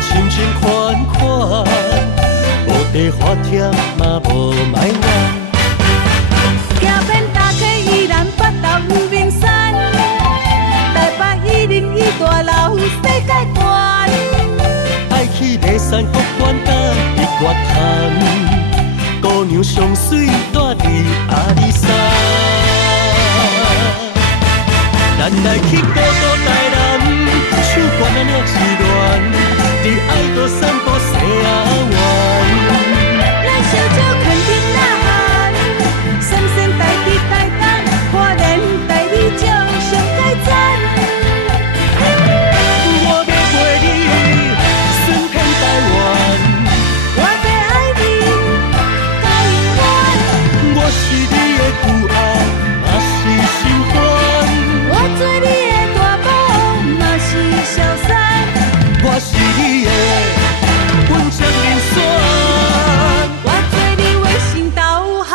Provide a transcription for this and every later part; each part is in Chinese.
深情款款，无地花忝嘛无埋怨。行遍大溪依然北投有名山，台北101大楼世界观。爱去骊山国馆甲日月潭，姑娘上水住伫阿里山。咱来去古都台南，手管啊领一乱。伫爱河散步西雅湾，咱小酒牵天呐喊，闪闪台地台东，花莲台语酒上解赞。我要陪你顺遍台湾，我要爱你到永远。我是你的旧爱，嘛是新欢。我做你的大宝，嘛是小三。我是你的本将人选，我做你的心头好。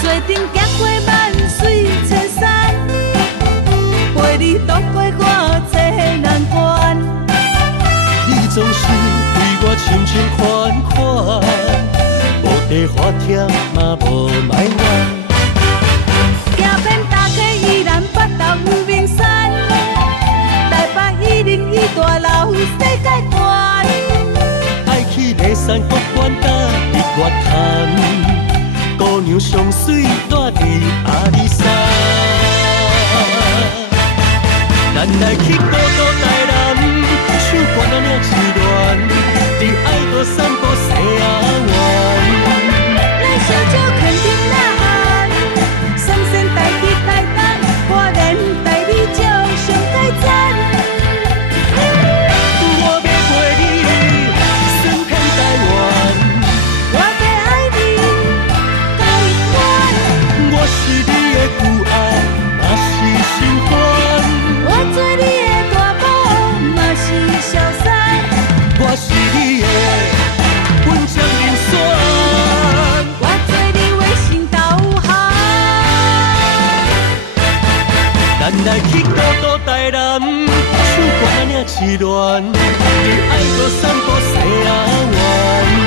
做阵行过万水千山，陪你渡过我这难关。你总是对我深情款款，无地花忝嘛无埋怨。行遍大溪依然北投有名山，台北101大楼世界观。爱去骊山国馆甲日月潭，姑娘上水住伫阿里山。咱来去古都台南，手管啊领一乱，伫爱河散步西雅湾。咱小酒牵天呐喊，闪闪台地台东，花莲台语酒上解赞。我要陪你顺遍台湾，我要爱你到永远。我是你的旧爱，嘛是新欢。我做你的大宝，嘛是小三。我是你的本将人选，我做你的心头好。咱来去古都台南，手管啊领一乱，伫爱河散步西雅湾。